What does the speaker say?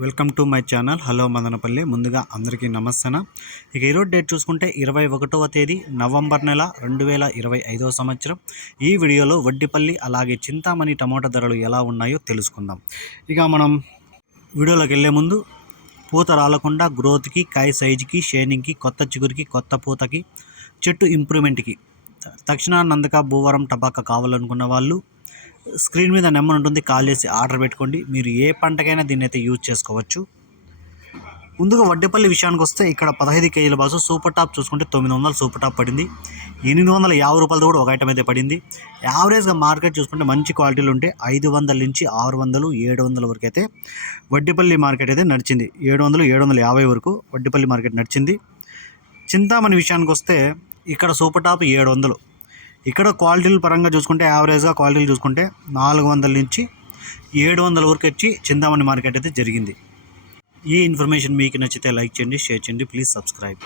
Welcome to my channel. Hello Madanapalle. ముందుగా అందరికీ నమస్తన ఇక ఈరోజు డేట్ చూసుకుంటే ఇరవై ఒకటవ తేదీ నవంబర్ నెల రెండు వేల ఇరవై ఐదవ సంవత్సరం. ఈ వీడియోలో వడ్డిపల్లి అలాగే చింతామణి టమోటా ధరలు ఎలా ఉన్నాయో తెలుసుకుందాం. ఇక మనం వీడియోలోకి వెళ్ళే ముందు పూత రాలకుండా గ్రోత్కి కాయ సైజుకి షేనింగ్కి కొత్త చిగురికి కొత్త పూతకి చెట్టు ఇంప్రూవ్మెంట్కి తక్షణ నందక భూవరం టబాకా కావాలనుకున్న వాళ్ళు స్క్రీన్ మీద నెంబర్ ఉంటుంది కాల్ చేసి ఆర్డర్ పెట్టుకోండి. మీరు ఏ పంటకైనా దీన్ని అయితే యూజ్ చేసుకోవచ్చు. ముందుగా వడ్డేపల్లి విషయానికి వస్తే ఇక్కడ పదహైదు కేజీల బాసు సూపర్ టాప్ చూసుకుంటే తొమ్మిది వందలు సూపర్ టాప్ పడింది. ఎనిమిది వందల యాభై రూపాయలతో కూడా ఒక ఐటమ్ అయితే పడింది. యావరేజ్గా మార్కెట్ చూసుకుంటే మంచి క్వాలిటీలు ఉంటే ఐదు వందల నుంచి ఆరు వందలు ఏడు వందల వరకు అయితే వడ్డేపల్లి మార్కెట్ అయితే నడిచింది. ఏడు వందలు ఏడు వందల యాభై వరకు వడ్డేపల్లి మార్కెట్ నడిచింది. చింతామణి విషయానికి వస్తే ఇక్కడ సూపర్ టాప్ ఏడు వందలు ఇక్కడ క్వాలిటీల పరంగా చూసుకుంటే యావరేజ్గా క్వాలిటీలు చూసుకుంటే నాలుగు వందల నుంచి ఏడు వందల వరకు వచ్చి చింతామణి మార్కెట్ అయితే జరిగింది. ఈ ఇన్ఫర్మేషన్ మీకు నచ్చితే లైక్ చేయండి షేర్ చేయండి ప్లీజ్ సబ్స్క్రైబ్.